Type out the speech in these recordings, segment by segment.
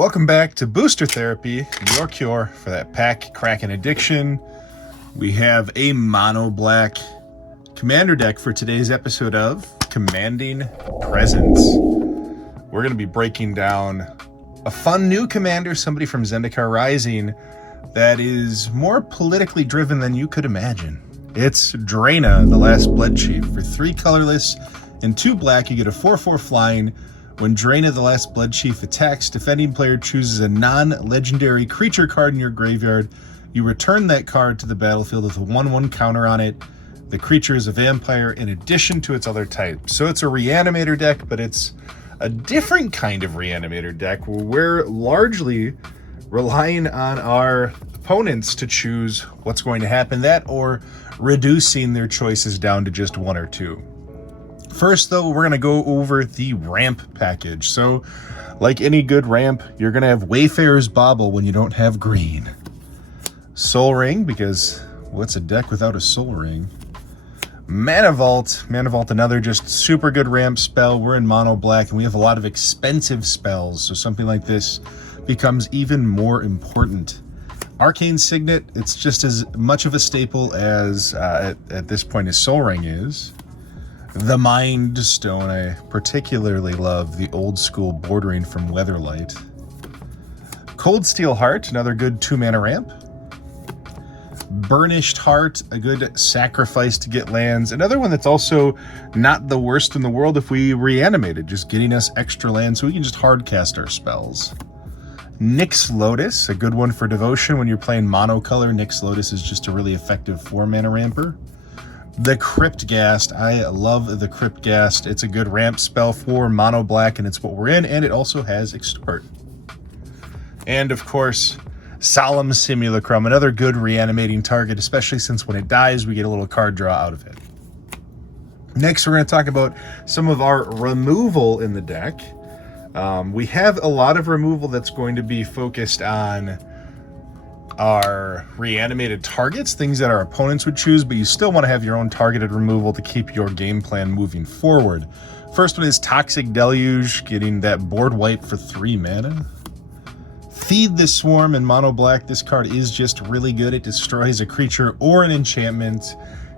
Welcome back to Booster Therapy, your cure for that pack cracking addiction. We have a mono black commander deck for today's episode of Commanding Presence. We're going to be breaking down a fun new commander, somebody from Zendikar Rising, that is more politically driven than you could imagine. It's Drana, the Last Bloodchief. For 3 colorless and 2 black, you get a 4/4 flying. When Drana, the Last Bloodchief attacks, defending player chooses a non-legendary creature card in your graveyard. You return that card to the battlefield with a 1/1 counter on it. The creature is a vampire in addition to its other type. So it's a reanimator deck, but it's a different kind of reanimator deck where we're largely relying on our opponents to choose what's going to happen, that or reducing their choices down to just 1 or 2. First, though, we're going to go over the ramp package. So, like any good ramp, you're going to have Wayfarer's Bauble when you don't have green. Soul Ring, because what's a deck without a Soul Ring? Mana Vault, another just super good ramp spell. We're in mono black, and we have a lot of expensive spells, so something like this becomes even more important. Arcane Signet, it's just as much of a staple as, at this point, as Soul Ring is. The Mind Stone, I particularly love the old school bordering from Weatherlight. Cold Steel Heart, another good 2-mana ramp. Burnished Heart, a good sacrifice to get lands. Another one that's also not the worst in the world if we reanimate it, just getting us extra lands so we can just hard cast our spells. Nyx Lotus, a good one for devotion. When you're playing monocolor, Nyx Lotus is just a really effective 4-mana ramper. The Cryptghast, I love the Cryptghast. It's a good ramp spell for mono black, and it's what we're in, and it also has Extort. And of course, Solemn Simulacrum, another good reanimating target, especially since when it dies, we get a little card draw out of it. Next, we're going to talk about some of our removal in the deck. We have a lot of removal that's going to be focused on our reanimated targets, things that our opponents would choose, but you still want to have your own targeted removal to keep your game plan moving forward. First one is Toxic Deluge, getting that board wipe for 3 mana. Feed the Swarm in mono black. This card is just really good. It destroys a creature or an enchantment,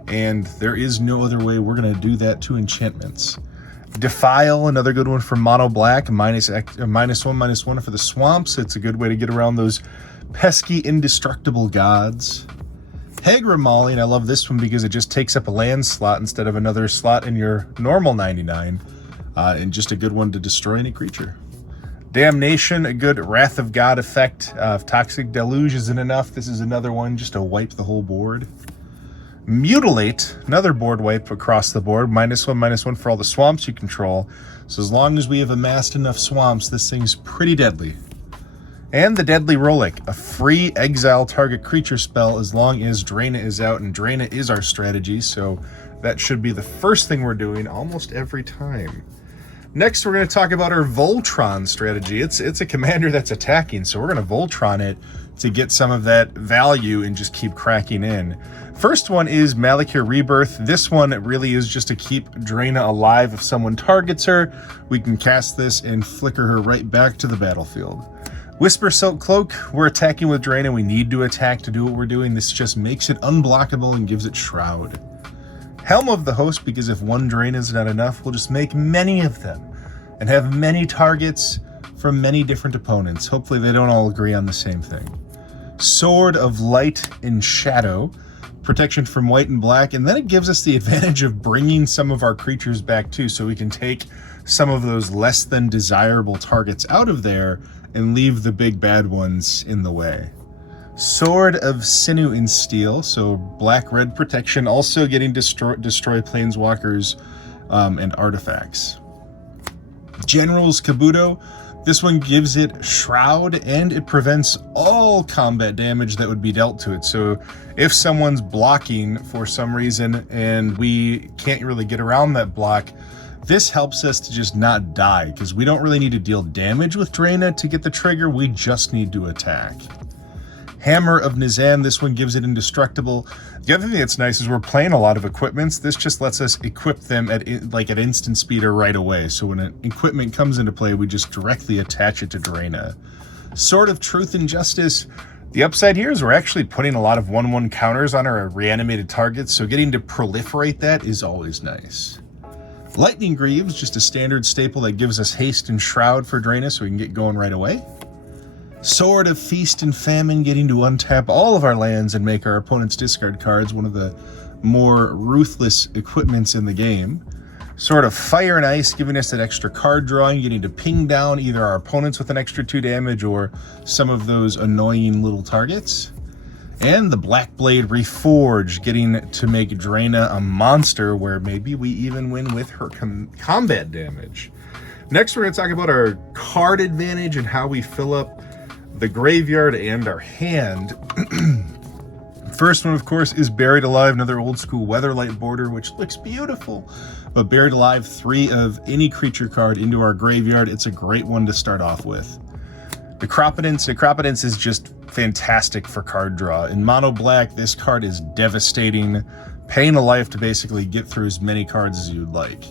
and there is no other way we're going to do that to enchantments. Defile, another good one for mono black, -1/-1 for the swamps. It's a good way to get around those pesky indestructible gods. Hagra Mauling, I love this one because it just takes up a land slot instead of another slot in your normal 99, and just a good one to destroy any creature. Damnation, a good Wrath of God effect. If Toxic Deluge isn't enough, this is another one just to wipe the whole board. Mutilate, another board wipe across the board, -1/-1 for all the swamps you control. So as long as we have amassed enough swamps, this thing's pretty deadly. And the Deadly Rollick, a free exile target creature spell as long as Drana is out, and Drana is our strategy, so that should be the first thing we're doing almost every time. Next, we're going to talk about our Voltron strategy. It's a commander that's attacking, so we're going to Voltron it to get some of that value and just keep cracking in. First one is Malakir Rebirth. This one really is just to keep Drana alive. If someone targets her, we can cast this and flicker her right back to the battlefield. Whisper Silk Cloak, we're attacking with Drana. We need to attack to do what we're doing. This just makes it unblockable and gives it Shroud. Helm of the Host, because if one Drana is not enough, we'll just make many of them and have many targets from many different opponents. Hopefully they don't all agree on the same thing. Sword of Light and Shadow, protection from white and black, and then it gives us the advantage of bringing some of our creatures back too, so we can take some of those less than desirable targets out of there and leave the big bad ones in the way. Sword of Sinew and Steel, so black-red protection, also getting destroy planeswalkers and artifacts. General's Kabuto, this one gives it Shroud, and it prevents all combat damage that would be dealt to it. So if someone's blocking for some reason and we can't really get around that block, this helps us to just not die, because we don't really need to deal damage with Drana to get the trigger, we just need to attack. Hammer of Nizan, this one gives it indestructible. The other thing that's nice is we're playing a lot of equipments. This just lets us equip them at instant speed or right away. So when an equipment comes into play, we just directly attach it to Drana. Sword of Truth and Justice. The upside here is we're actually putting a lot of 1/1 counters on our reanimated targets, so getting to proliferate that is always nice. Lightning Greaves, just a standard staple that gives us haste and shroud for Drana so we can get going right away. Sword of Feast and Famine, getting to untap all of our lands and make our opponent's discard cards one of the more ruthless equipments in the game. Sword of Fire and Ice, giving us that extra card drawing, getting to ping down either our opponents with an extra 2 damage or some of those annoying little targets. And the Black Blade Reforge, getting to make Drana a monster where maybe we even win with her combat damage. Next, we're going to talk about our card advantage and how we fill up the graveyard and our hand. First one, of course, is Buried Alive, another old school Weatherlight border, which looks beautiful. But Buried Alive, 3 of any creature card into our graveyard. It's a great one to start off with. Necropotence is just fantastic for card draw. In mono black, this card is devastating, paying a life to basically get through as many cards as you'd like.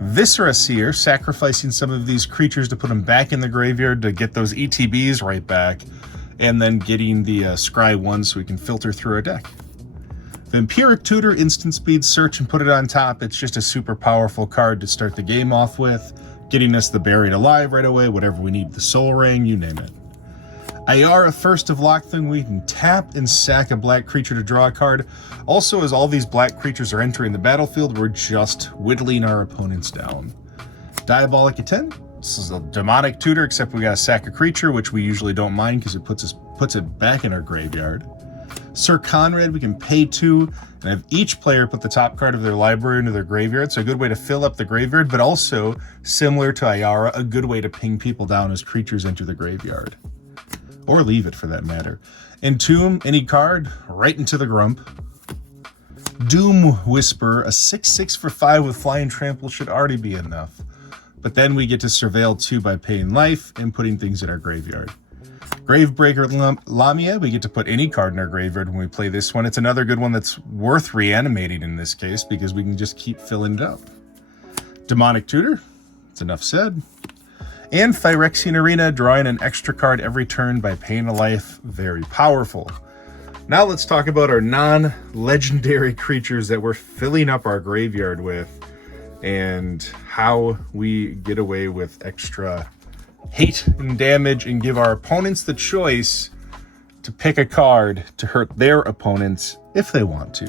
Viscera Seer, sacrificing some of these creatures to put them back in the graveyard to get those ETBs right back, and then getting the Scry 1 so we can filter through our deck. Vampiric Tutor, instant speed search and put it on top. It's just a super powerful card to start the game off with, getting us the Buried Alive right away, whatever we need, the Soul Ring, you name it. Ayara, First of Lockthing, we can tap and sack a black creature to draw a card. Also, as all these black creatures are entering the battlefield, we're just whittling our opponents down. Diabolic Intent, this is a demonic tutor, except we gotta sack a creature, which we usually don't mind because it puts it back in our graveyard. Sir Conrad, we can pay 2 and have each player put the top card of their library into their graveyard. So a good way to fill up the graveyard, but also, similar to Ayara, a good way to ping people down as creatures enter the graveyard. Or leave it, for that matter. Entomb, any card, right into the grump. Doom Whisper, a 6/6 for 5 with Flying Trample should already be enough. But then we get to Surveil 2 by paying life and putting things in our graveyard. Gravebreaker Lamia, we get to put any card in our graveyard when we play this one. It's another good one that's worth reanimating in this case because we can just keep filling it up. Demonic Tutor, it's enough said. And Phyrexian Arena, drawing an extra card every turn by paying a life, very powerful. Now let's talk about our non-legendary creatures that we're filling up our graveyard with and how we get away with extra hate and damage and give our opponents the choice to pick a card to hurt their opponents if they want to.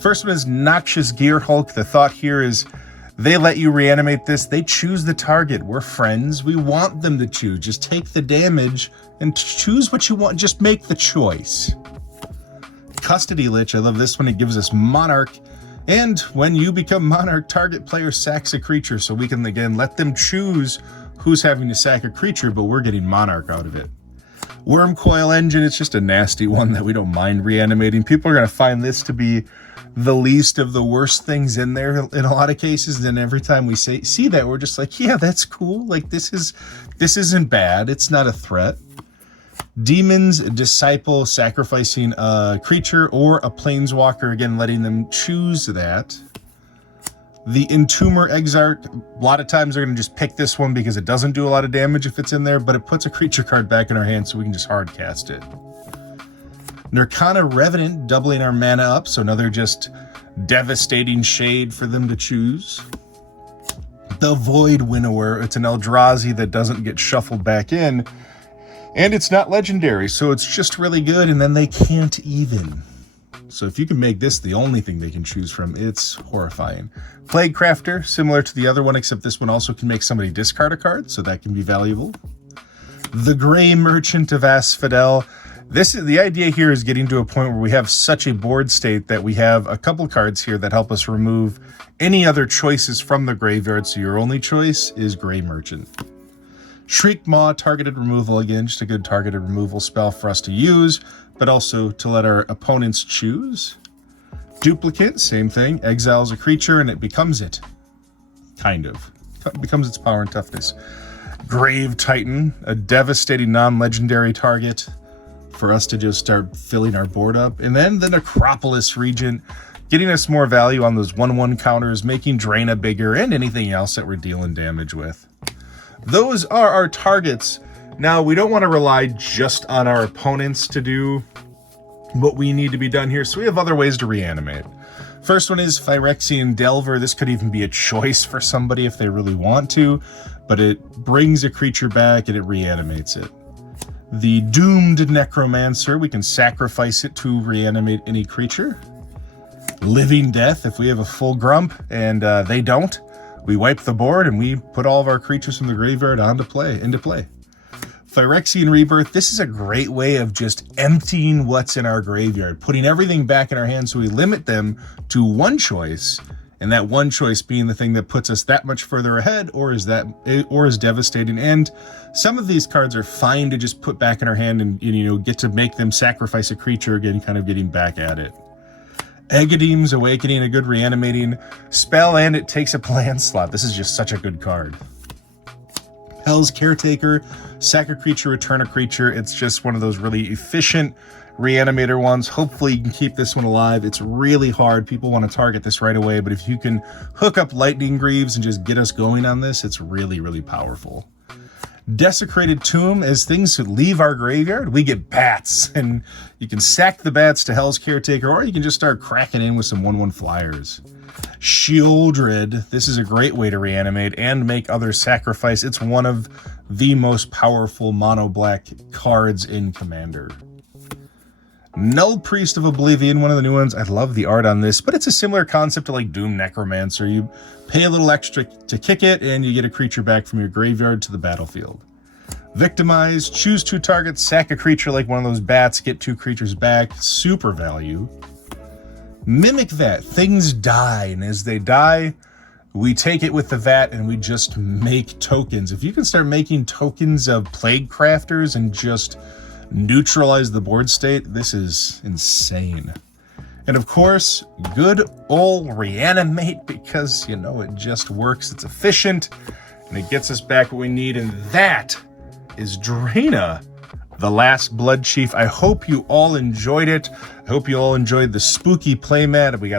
First one is Noxious Gear Hulk. The thought here is they let you reanimate this. They choose the target. We're friends. We want them to choose. Just take the damage and choose what you want. Just make the choice. Custody Lich. I love this one. It gives us Monarch. And when you become Monarch, target player sacks a creature. So we can, again, let them choose who's having to sack a creature, but we're getting Monarch out of it. Wormcoil Engine. It's just a nasty one that we don't mind reanimating. People are going to find this to be the least of the worst things in there in a lot of cases. Then every time we see that, we're just like, yeah, that's cool. Like this isn't bad. It's not a threat. Demon's Disciple, sacrificing a creature or a planeswalker, again, letting them choose that. The Entomber Exarch, a lot of times they're going to just pick this one because it doesn't do a lot of damage if it's in there, but it puts a creature card back in our hand so we can just hard cast it. Nirkana Revenant, doubling our mana up, so another just devastating shade for them to choose. The Void Winnower, it's an Eldrazi that doesn't get shuffled back in, and it's not legendary, so it's just really good, and then they can't even. So if you can make this the only thing they can choose from, it's horrifying. Plague Crafter, similar to the other one, except this one also can make somebody discard a card, so that can be valuable. The Grey Merchant of Asphodel. The idea here is getting to a point where we have such a board state that we have a couple cards here that help us remove any other choices from the graveyard, so your only choice is Grey Merchant. Shriek Maw, targeted removal, again, just a good targeted removal spell for us to use, but also to let our opponents choose. Duplicate, same thing, exiles a creature and it becomes it. Kind of. It becomes its power and toughness. Grave Titan, a devastating non-legendary target for us to just start filling our board up. And then the Necropolis Regent, getting us more value on those 1/1 counters, making Drana bigger, and anything else that we're dealing damage with. Those are our targets. Now, we don't want to rely just on our opponents to do what we need to be done here, so we have other ways to reanimate. First one is Phyrexian Delver. This could even be a choice for somebody if they really want to, but it brings a creature back and it reanimates it. The Doomed Necromancer, we can sacrifice it to reanimate any creature. Living Death, if we have a full grump and they don't, we wipe the board and we put all of our creatures from the graveyard into play. Phyrexian Rebirth, this is a great way of just emptying what's in our graveyard, putting everything back in our hands so we limit them to one choice, and that one choice being the thing that puts us that much further ahead or is devastating. And some of these cards are fine to just put back in our hand and get to make them sacrifice a creature again, kind of getting back at it. Agadeem's Awakening, a good reanimating spell, and it takes up land slot. This is just such a good card. Hell's Caretaker, sack a creature, return a creature. It's just one of those really efficient reanimator ones. Hopefully you can keep this one alive. It's really hard. People want to target this right away, but if you can hook up Lightning Greaves and just get us going on this, it's really, really powerful. Desecrated Tomb, as things leave our graveyard, we get bats, and you can sack the bats to Hell's Caretaker, or you can just start cracking in with some 1/1 flyers. Shieldred, this is a great way to reanimate and make others sacrifice. It's one of the most powerful mono black cards in Commander. Null Priest of Oblivion, one of the new ones. I love the art on this, but it's a similar concept to like Doom Necromancer. You pay a little extra to kick it, and you get a creature back from your graveyard to the battlefield. Victimize, choose 2 targets, sack a creature like one of those bats, get 2 creatures back, super value. Mimic Vat, things die, and as they die, we take it with the vat and we just make tokens. If you can start making tokens of Plague Crafters and just neutralize the board state, this is insane. And of course, good old Reanimate, because it just works. It's efficient and it gets us back what we need, and that is Drana, the Last Bloodchief. I hope you all enjoyed it. I hope you all enjoyed the spooky playmat. We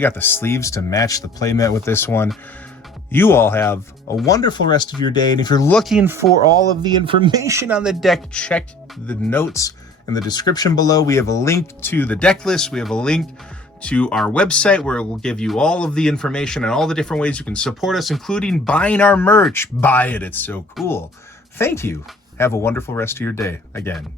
got the sleeves to match the playmat with this one. You all have a wonderful rest of your day, and if you're looking for all of the information on the deck, check the notes in the description below. We have a link to the deck list. We have a link to our website where it will give you all of the information and all the different ways you can support us, including buying our merch. Buy it. It's so cool. Thank you. Have a wonderful rest of your day. Again,